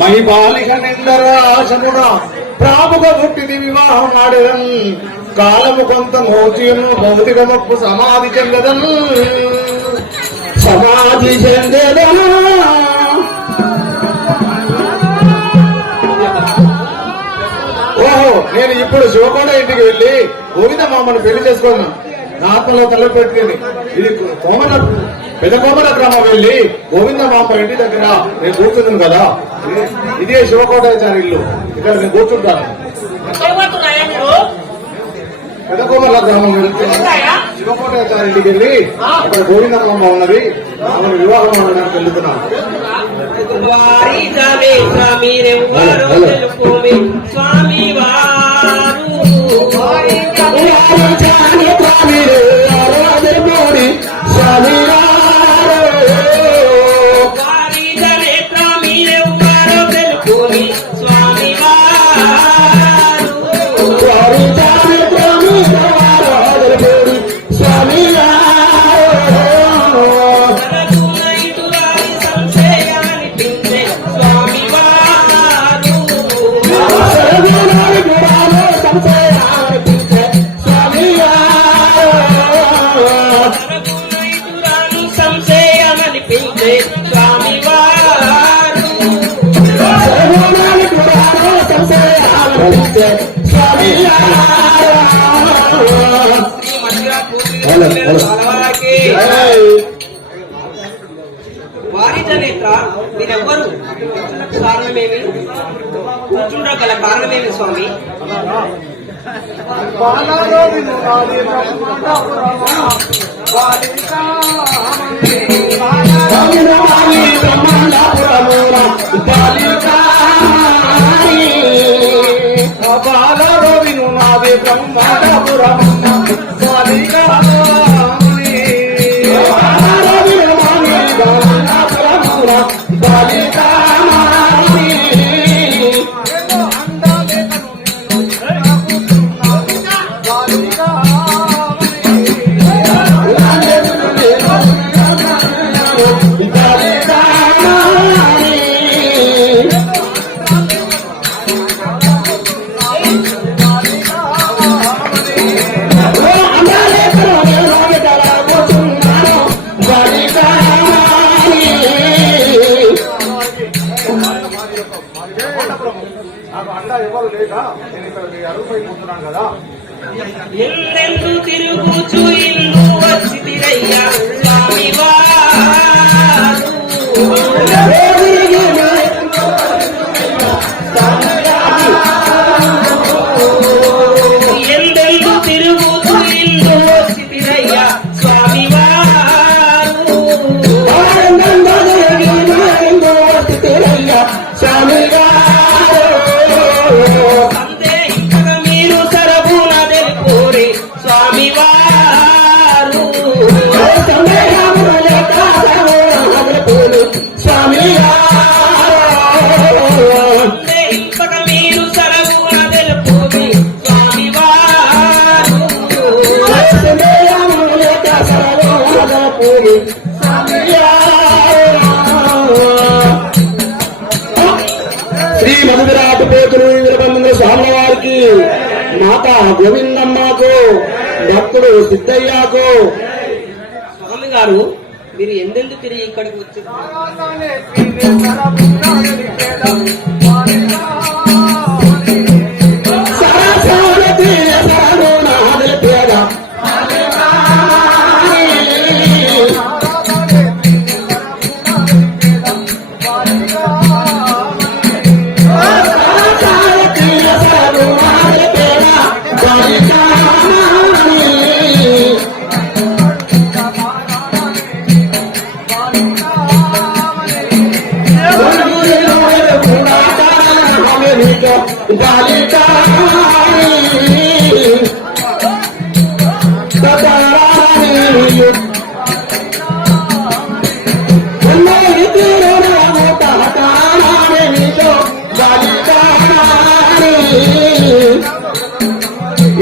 మహిపాలిక నిందరాశమున ప్రాముఖ పుట్టిది వివాహం ఆడదన్ కాలము కొంత మోచియును భౌతిక మప్పు సమాధి చెందదన్. సమాధి చెందదన్. ఓహో నేను ఇప్పుడు శివకోట ఇంటికి వెళ్ళి గోవింద మామను పెళ్ళి చేసుకున్నాను. ఆత్మలో తలపెట్టింది. ఇది కోమల పెద్ద కోమల గ్రామం వెళ్ళి గోవింద మామ ఇంటి దగ్గర నేను కూర్చున్నాను కదా. ఇది- శివకోటాచారి ఇల్లు. ఇక్కడ నేను కూర్చుంటాను. ఎక్కడ పోతున్నాయా మీరు? పెద్ద కోమల గ్రామం వెళ్తే శివకోటాచారి ఇంటికి వెళ్ళి అక్కడ గోవింద మామ ఉన్నది. ఆమె వివాహం ఆడడానికి వెళ్తున్నాను. స్వామి వారిజనేత్ర నేనెవ్వరు కారణమేమి? కూర్చుండగల కారణమేమి స్వామి? కారణమేమి స్వామి బాలరోవిను నాది బ్రహ్మాండపురం నాకు కదా? ఎల్లెందు తిరుగుచు స్వామివారికి మాత గోవిందమ్మకు భక్తుడు సిద్ధయ్యకు. స్వామి గారు మీరు ఎందెందు తిరిగి ఇక్కడికి వచ్చి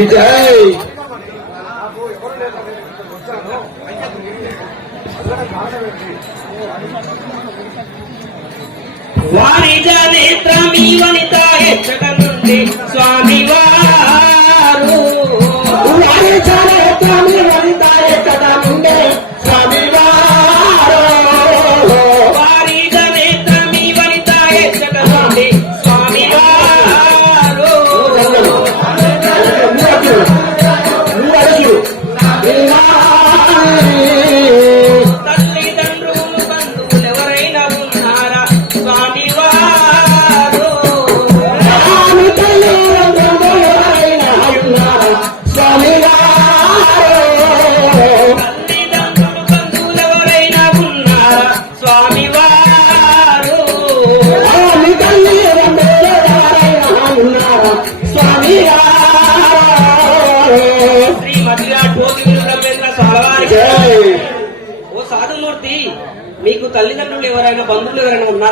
విజయ్ వాణిజ నేత్రమీ వనిత ఎక్కడ నుండి స్వామి వారి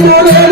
Senhor é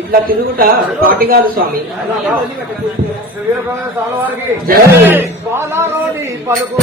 ఇట్లా తిరుగుట పాటి కాదు స్వామి. పలుకు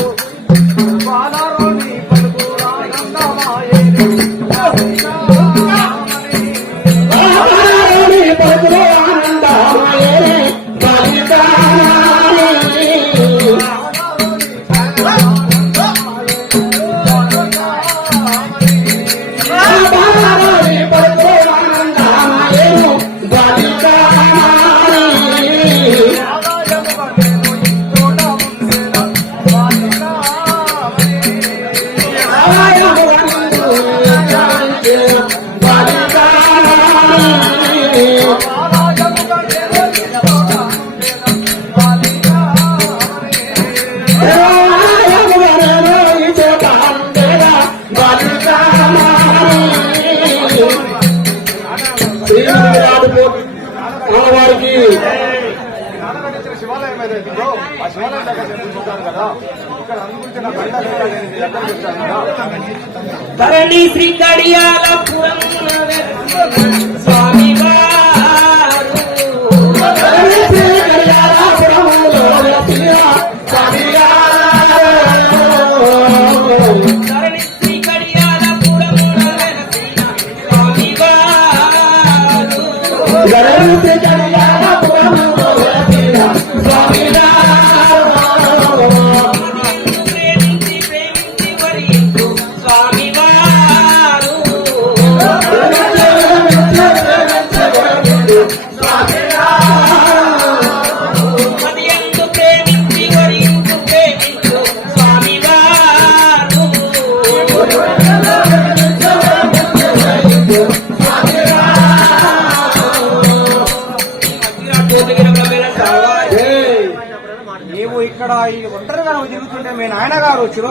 బ్రో ఆ శివాలయం దగ్గర కదా. ఇక్కడ అనుకుంటే బండ లేదా నేను ఎక్కడ చెప్తాను కదా. స్వామి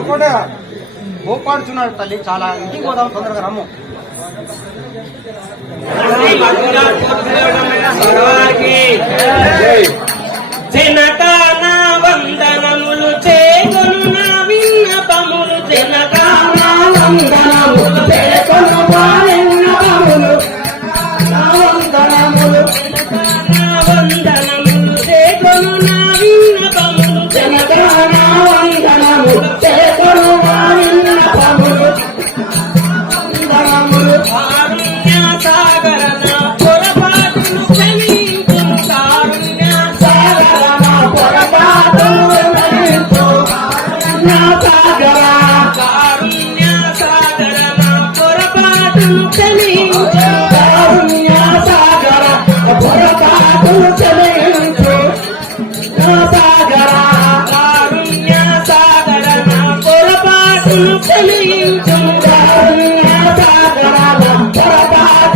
కూడా బోపాడుచున్నాడు తల్లి చాలా ఇంటికి పోదాం తొందరగా రమ్ము. జనతా వందనములు చేతున్న విన్నపములు జనతా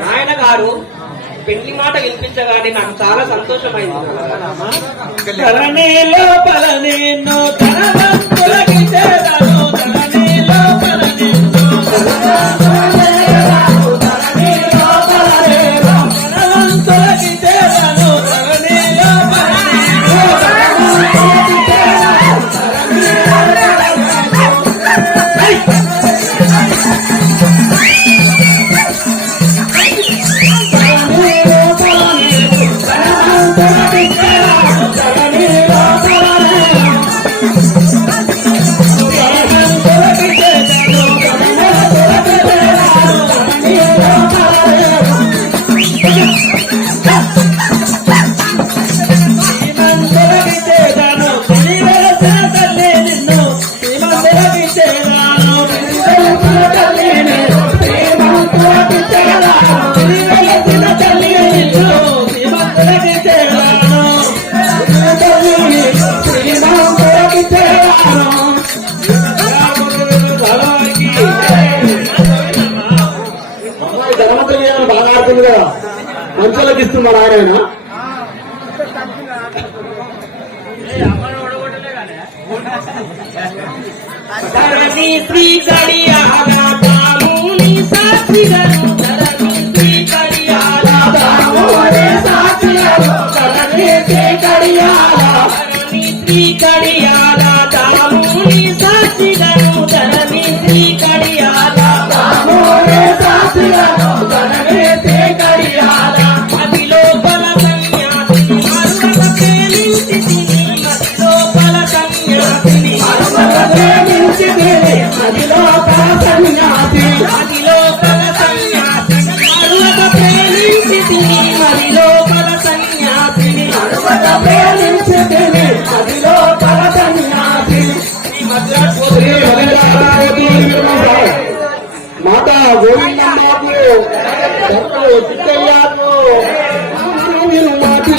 నాయన గారు పెళ్ళి మాట వినిపించగానే నాకు చాలా సంతోషమైంది. మంచోళ్ళకి ఇస్తున్నారు ఆయన శ్రీ గడియా మాతా గోవిందమ్మాకు చిత్తయ్యాకు నేను మాటి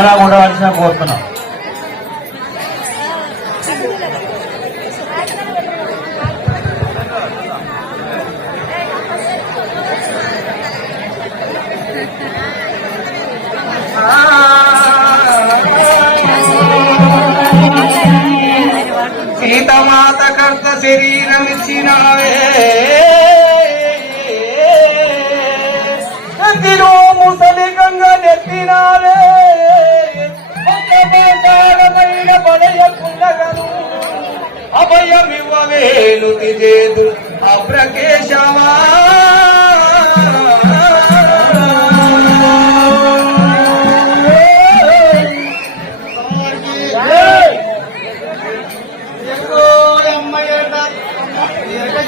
నిమ్మలా ఉండవలసిన కోరుతున్నాం. సీతమాత కర్త శరీరం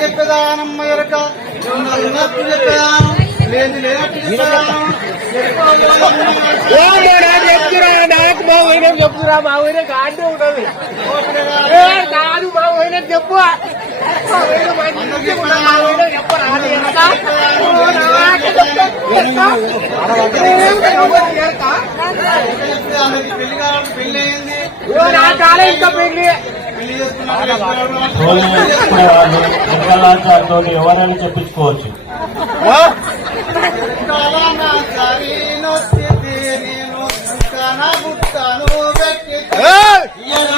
చెప్పేదానమ్మ ఎరక ఉన్నట్టు చెప్పేదానం లేదు లేనట్టు చెప్పేదానం నాకు మా కాంటే ఉంటది. కాదు మా పోయిన చెప్పు. కూడా మా పోయిన ఏడు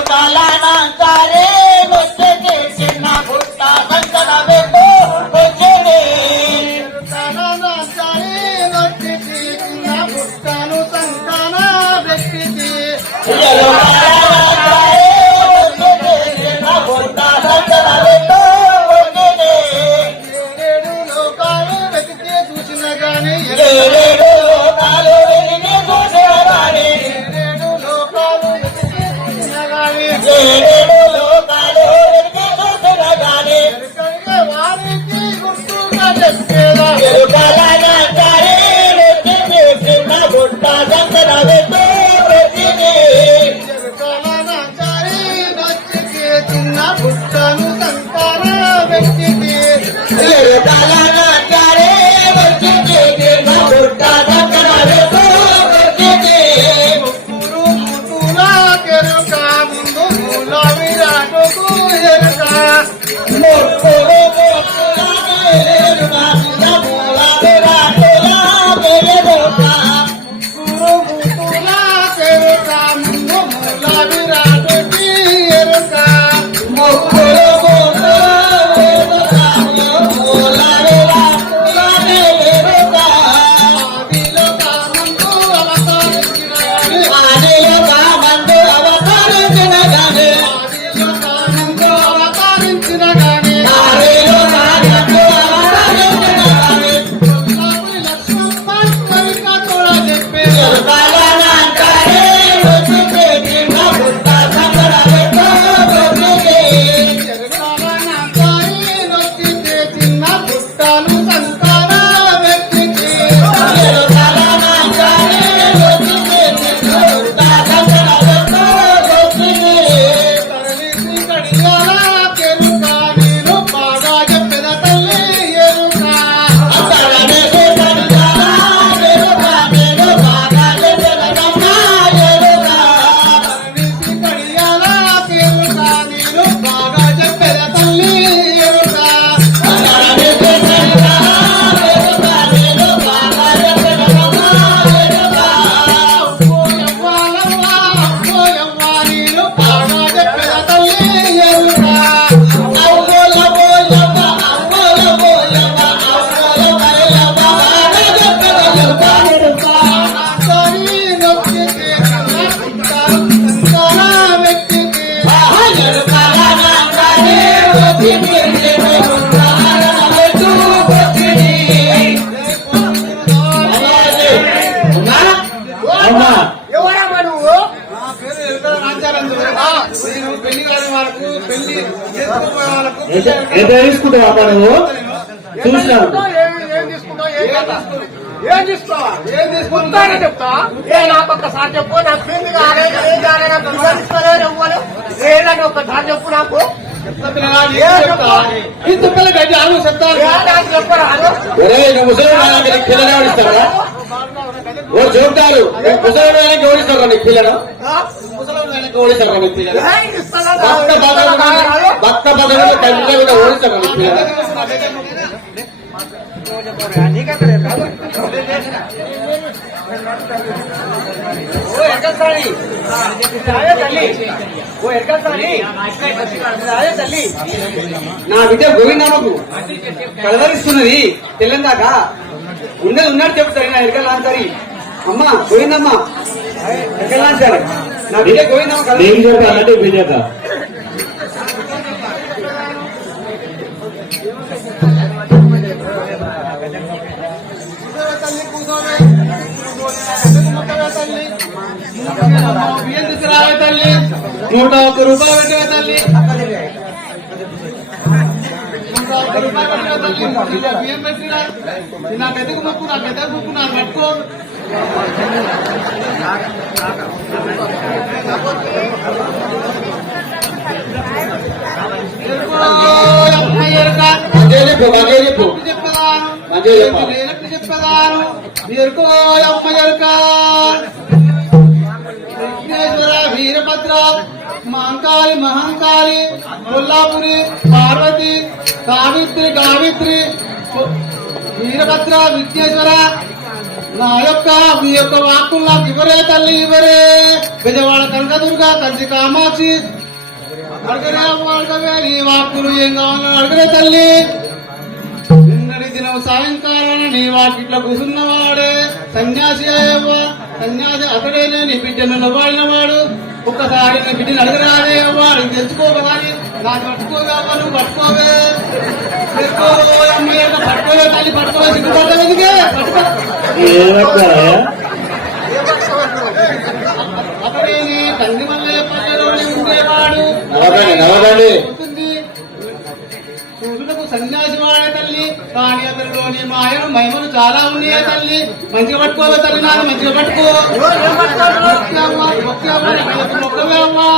Balaga ఎంత తీసుకుంటావు ఏం చూసినావు? తీసుకోవా ఏం తీసుకుంటా చెప్తానే చెప్తా. ఏ నాకు ఒక్కసారి చెప్పు. నాకు పెళ్ళి కాలే ఏం కాలే నాకు పిల్లలు ఇస్తలేరు ఎవ్వరు ఏదని ఒక్కసారి చెప్పు నాకు. ఏం చెప్తా. ఈ తుక్కలకి అయితే అడుగు చెప్తాను ఏ నాకు చెప్పరాదు ఒరే నువ్వు ముసలి వాళ్ళకి నీకు పిల్లలు ఎవరిస్తారా ఓ చెబుతారు ముసలి ఎవరిస్తారా నీకు పిల్లలు తల్లి ఓ ఎక్కసారి రాయే? తల్లి నా బిడ్డ గోవిందమ్మకు కలవరిస్తున్నది తెల్లందాక ఉన్నది ఉన్నట్టు చెప్తారు నా ఎరకల్ లాంచారి అమ్మ గోవిందమ్మ. ఎరకల్ ఏం కలవరి చెప్పాలంటే విజేత తల్లి నూట ఒక్క రూపాయలు పెట్టవే తల్లి. నూట ఒక్క రూపాయలు పెట్టవే తల్లి. మూడు కిలోల బియ్యం పెట్టిరా నాకు ఎదుగు మొక్కు నాకు ఎదుగు మొక్కు నాకు పట్టుకో చెప్పదాను అమ్మ విఘ్నేశ్వర వీరభద్ర మహంకాళి మహంకాళి కొల్లాపురి పార్వతి సావిత్రి గావిత్రి వీరభద్ర విఘ్నేశ్వర నా యొక్క మీ యొక్క వాక్కులు నాకు ఇవరే తల్లి ఇవరే. విజయవాడ కనకదుర్గ కంచి కామాక్షి. అడగరే అడగవే నీ వాక్కులు ఏం కావాలో అడగరే తల్లి. నిన్నటి దినం సాయంకాలం నీ వాకిట్లో కూసున్నవాడే. సన్యాసి అయ్యవ్వా సన్యాసి అతడేనే నీ బిడ్డను వాడినవాడు ఒక్కసారి నీ బిడ్డను అడగరాదే అవ్వా అది తెచ్చుకోవు కానీ నాకు పట్టుకోగా నువ్వు పట్టుకోవే. యొక్క పట్టుకోవే తల్లి పట్టుకోవే సిగ్గుపడ్డదిగే నవ్వకండి, నవ్వకండి. ఉంటుంది. చూసులకు సన్యాసి వాడే తల్లి కానీ అతనిలోని మాయలు మహిమలు చాలా ఉన్నాయే తల్లి మంచిగా పట్టుకోవే తల్లి నాన్న మంచిగా పట్టుకో మొక్కే అమ్మా,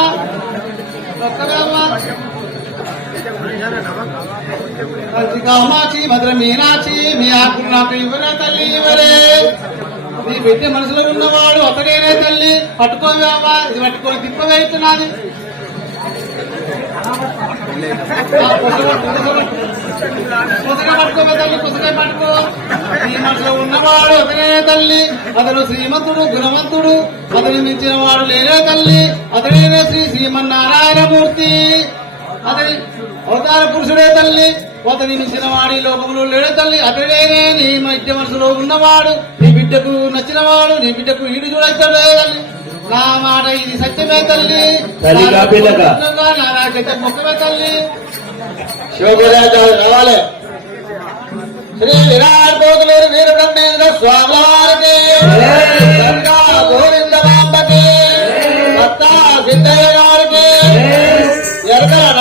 కామాక్షి భద్ర మీనాక్షి మీ ఆకులు నాకు ఇవ్వరే తల్లి ఇవ్వరే. నీ బిడ్డ మనసులో ఉన్నవాడు ఒకటేనే తల్లి. పట్టుకో అమ్మా ఇది పట్టుకొని తిప్పవేస్తున్నది కుసగా పట్టుకోవే తల్లి కుసగా పట్టుకో. నీ మనసులో ఉన్నవాడు ఒకటే తల్లి. అతడు శ్రీమంతుడు గుణవంతుడు. అతని మించిన వాడు లేనే తల్లి. అతడేనే శ్రీ శ్రీమన్నారాయణమూర్తి. అతని అవతార పురుషుడే తల్లి. అతని మించిన వాడి లోకంలో లేడే తల్లి. అతడేనే నీ మధ్య మనసులో ఉన్నవాడు. నీ బిడ్డకు నచ్చినవాడు నీ బిడ్డకు ఈడు చూడైతాడే తల్లి. నా మాట ఇది సత్యమే తల్లి. నా నాకైతే మొక్కమే తల్లి. రావాలి. శ్రీ విరాట్ కోతులూరు వీరబ్రహ్మేంద్ర స్వామి వారికి గంగా గోవింద సిద్ధయ్య గారికి. ఎరకల